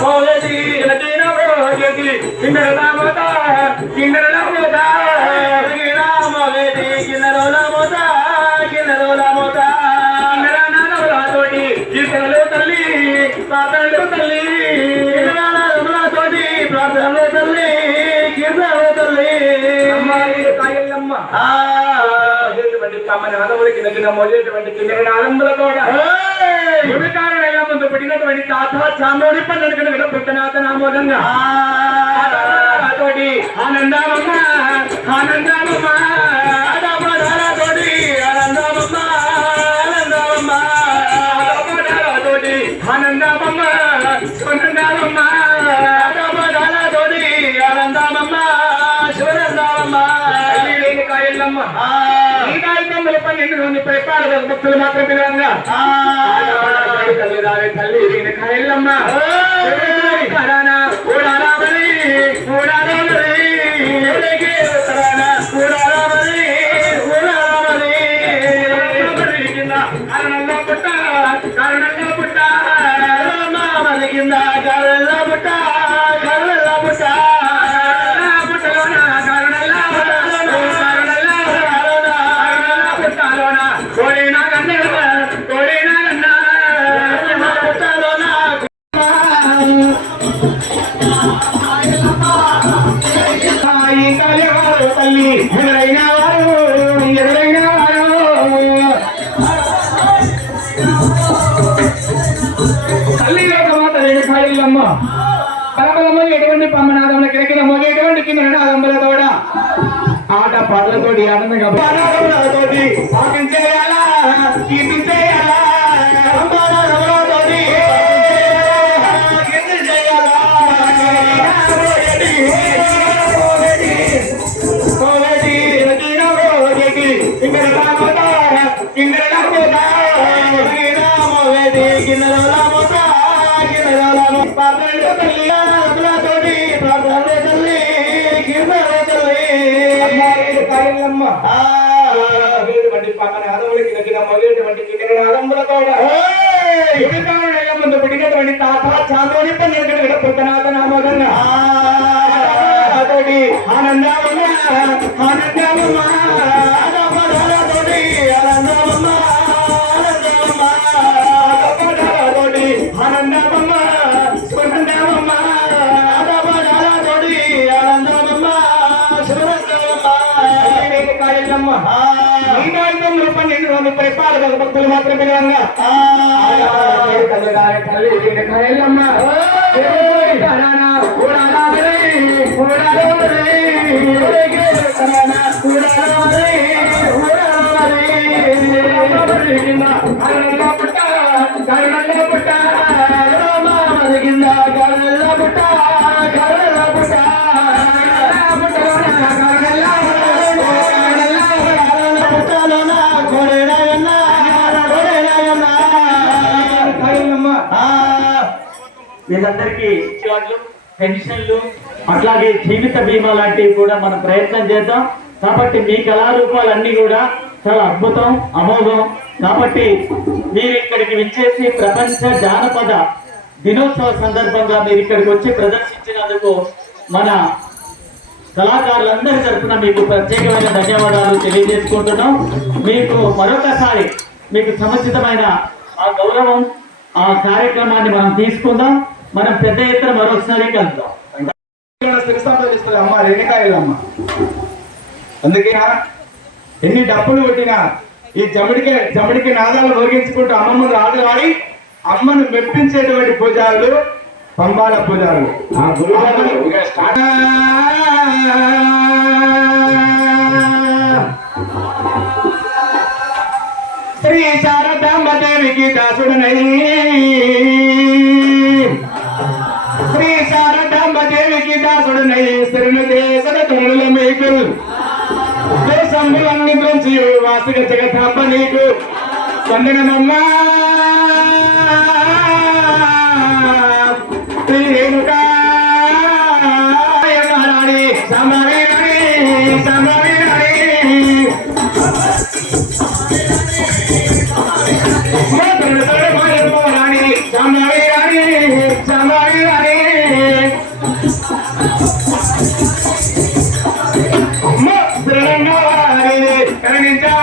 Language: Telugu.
మోదీ రచన మోదీ కిన్నెరల మోద కిన్నెరల మోద శ్రీరామ వేది కిన్నెరల మోద కిన్నెరల మోద కిన్నెర నానవలతోటి కీర్తనలు తల్లి ప్రార్థనలు తల్లి కిన్నెరలతోటి ప్రార్థనలు తల్లి కీర్తనలు తల్లి. అమ్మాయి కాయల్లమ్మ. ఆ అటువంటి కమ్మని ఆదవులకి నగిన మోజేటువంటి కిన్నెర నాదంబులతో యువకారుడైన ముందు పుట్టినటువంటి తాత చాందోడి పన్నెండు కనుక పుట్టనాథ నామోదంగా. తోటి ఆనందమమ్మ ఆనందమమ్మ ఆనందమమ్మ ఆనందమమ్మ ఆనందమమ్మ శివనందమమ్మ. కాయల్లమ్మ ఈ కార్యక్రమంలో పన్నెండు నుండి ప్రేపాల భక్తులు మాత్రం పిలవంగా తల్లి రావే తల్లి ఈయన కాయల్లమ్మ కరానా కూడారా మరి కూడారా తల్లి ఎవరైనా వారు ఎదురైన వారు తల్లి యొక్క మాత రెండు కాళ్ళమ్మ పరమలమ్మ ఎటువంటి పమ్మనాదముల మొగ ఎటువంటి కింద నాదమ్మల ఆట పాటలతోటి ఆనందంగా పాటలతోటి కీర్తించేయాలా ముందు పుట్టినటువంటి తాత చాందోని పన్నెండు పుట్టనాథ నామోదంగా తోటి ఆనందమమ్మ ఆనందమమ్మ పన్నెండు రోజులు పరిపాలక భక్తులు మాత్రమే విధంగా వీళ్ళందరికీ పెన్షన్లు అట్లాగే జీవిత బీమా లాంటివి కూడా మనం ప్రయత్నం చేద్దాం. కాబట్టి మీ కళారూపాలన్నీ కూడా చాలా అద్భుతం అమోఘం. కాబట్టి మీరు ఇక్కడికి విచ్చేసి ప్రపంచ జానపద దినోత్సవ సందర్భంగా మీరు ఇక్కడికి వచ్చి ప్రదర్శించినందుకు మన కళాకారులందరి తరఫున మీకు ప్రత్యేకమైన ధన్యవాదాలు తెలియజేసుకుంటున్నాం. మీకు మరొకసారి మీకు సముచితమైన ఆ గౌరవం ఆ కార్యక్రమాన్ని మనం తీసుకుందాం. మనం పెద్ద ఎత్తున మరొకసారి కలుద్దాం. శిరసాంతరిస్తుంది అమ్మ అందుకే ఎన్ని డప్పులు కొట్టినా ఈ జమిడికి జమిడికి నాదాలు మోగించుకుంటూ అమ్మమ్మను ఆటలు ఆడి అమ్మను మెప్పించేటువంటి పూజారులు పంబాల పూజారులు. ఆ స్టార్ట్ శ్రీ శారదాంబ దేవికి దాసుడనై దేవికి దాసుడనై శరణు దేశద మీకు. దేశంబులన్నీ వాసుక జగదాంబ నీకు. వందనమమ్మా. कारण यांच्या